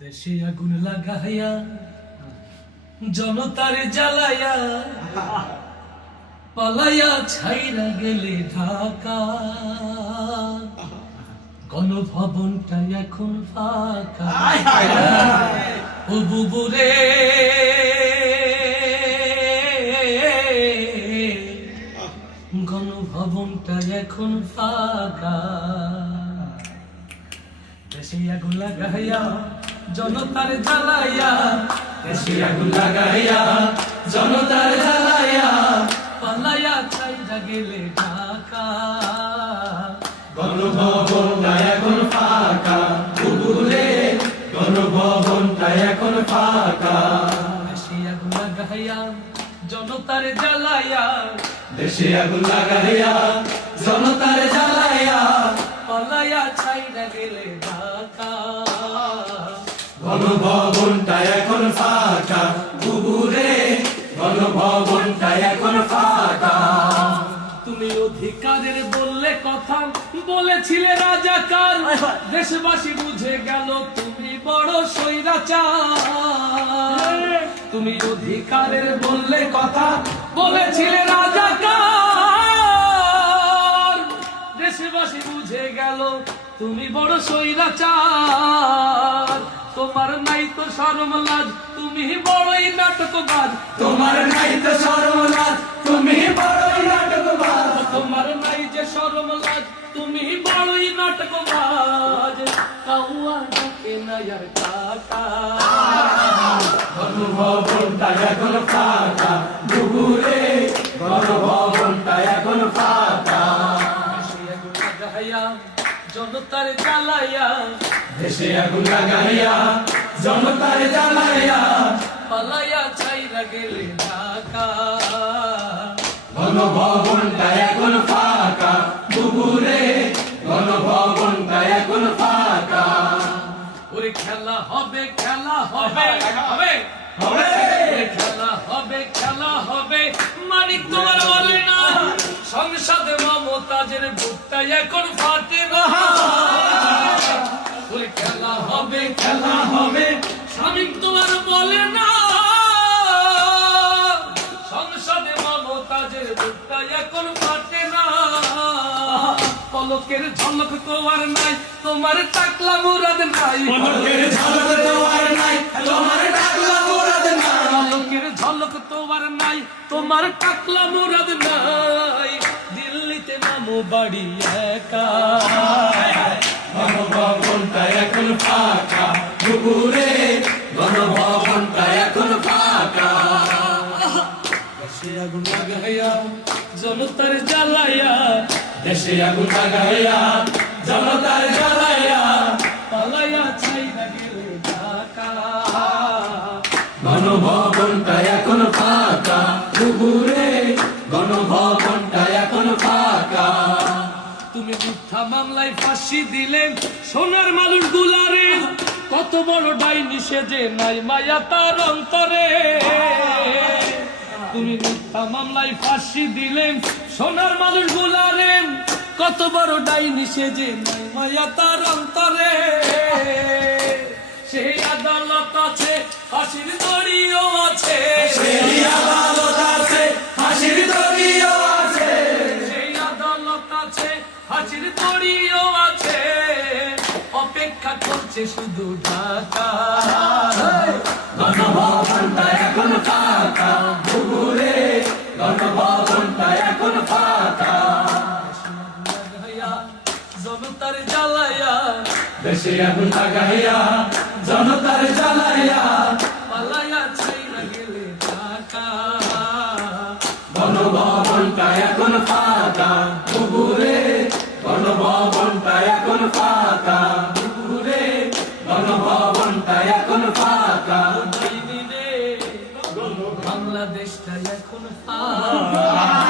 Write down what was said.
দেশে আগুন লাগাইয়া জনতার জ্বালাইয়া পালাইয়া ছাইরা গেলে ঢাকা, গণভবনটা এখন ফাঁকা। ও বুবুরে গণভবনটা এখন ফাঁকা। দেশে আগুন লাগাইয়া জনতার জ্বালাইয়া, দেশে আগুন লাগাইয়া জনতার জ্বালাইয়া পালাইয়া ছাইরা গেলে ঢাকা, গণভবনটা এখন ফাঁকা। বুবুরে গণভবনটা এখন ফাঁকা। দেশে আগুন লাগাইয়া জনতার জ্বালাইয়া, দেশে আগুন লাগাইয়া জনতার জ্বালাইয়া পালাইয়া ছাইরা গেলে ঢাকা, গণভবনটা এখন ফাঁকা। বুবুরে গণভবনটা এখন ফাঁকা। তুমি অধিকারের বললে কথা বলেছিলে রাজাকার, দেশবাসী বুঝে গেল তুমি বড় স্বৈরাচার। তুমি অধিকারের বললে কথা বলেছিলে রাজাকার, দেশবাসী বুঝে গেল তুমি বড় স্বৈরাচার। তোমার নাই তো শরম লাজ, তুমি বড়ই নাটকবাজ। তোমার নাই তো শরম লাজ, তুমি বড়ই নাটকবাজ। তোমার নাই যে শরম লাজ, তুমি বড়ই নাটকবাজ। কাউয়া ডাকে না আর কাকা, গণভবনটা এখন ফাঁকা। বুবুরে গণভবনটা এখন ফাঁকা। দেশে আগুন লাগাইয়া জনতার জ্বালাইয়া, দেশে আগুন লাগাইয়া জনতার জ্বালাইয়া পালাইয়া ছাইরা গেলে ঢাকা, গণভবনটা এখন ফাঁকা। বুবুরে গণভবনটা এখন ফাঁকা। ওরে খেলা হবে, খেলা হবে, হবে হবে খেলা হবে, খেলা হবে। মানিক তোমার বলে না সংসদে মমতাজের বুকটা এখন ফাটে না। ওরে খেলা হবে, খেলা হবে। স্বামী তোমার বলে না সংসদে মমতাজের বুকটা এখন ফাটে না। পলকের ঝলক তোমার নাই, তোমার টাকলা মুরাদ নাই। পলকের ঝলক তোমার নাই, তোমার টাকলা মুরাদ নাই। পলকের ঝলক তোমার নাই, তোমার টাকলা মুরাদ নাই। দিল্লিতে মামু বাড়ি একা, গণভবনটা এখন ফাঁকা। বুবুরে গণভবনটা এখন ফাঁকা। দেশে আগুন লাগাইয়া জনতার জ্বালাইয়া, দেশে আগুন লাগাইয়া জনতার জ্বালাইয়া পালাইয়া ছাইরা গেলে ঢাকা, গণভবনটা এখন ফাঁকা। বুবুরে গণভবনটা এখন ফাঁকা। তুমি মিথ্যা মামলায় ফাঁসি দিলেন সোনার মানুষ গুলারে, কত বড় ডাইনি সেজে নাই মায়া তার অন্তরে। তুমি মিথ্যা মামলায় ফাঁসি দিলেন সোনার মানুষ গুলারে, কত বড় ডাইনি সেজে নাই মায়া তার অন্তরে। সেই আদালত আছে, ফাঁসির দড়িও আছে। সেই আদালত আছে, ফাঁসির দড়িও আছে। সেই আদালত আছে, ফাঁসির দড়িও আছে। অপেক্ষা করছে শুধু ঢাকা, গণভবনটা এখন ফাঁকা। বুবুরে গণভবনটা এখন ফাঁকা। জনতার জ্বালাইয়া, দেশে আগুন লাগাইয়া জনতার জ্বালাইয়া পালাইয়া ছাইরা গেলে ঢাকা, গণভবনটা এখন ফাঁকা। বুবুরে গণভবনটা এখন ফাঁকা। বুবুরে গণভবনটা এখন ফাঁকা। বাংলাদেশটা এখন ফাঁকা।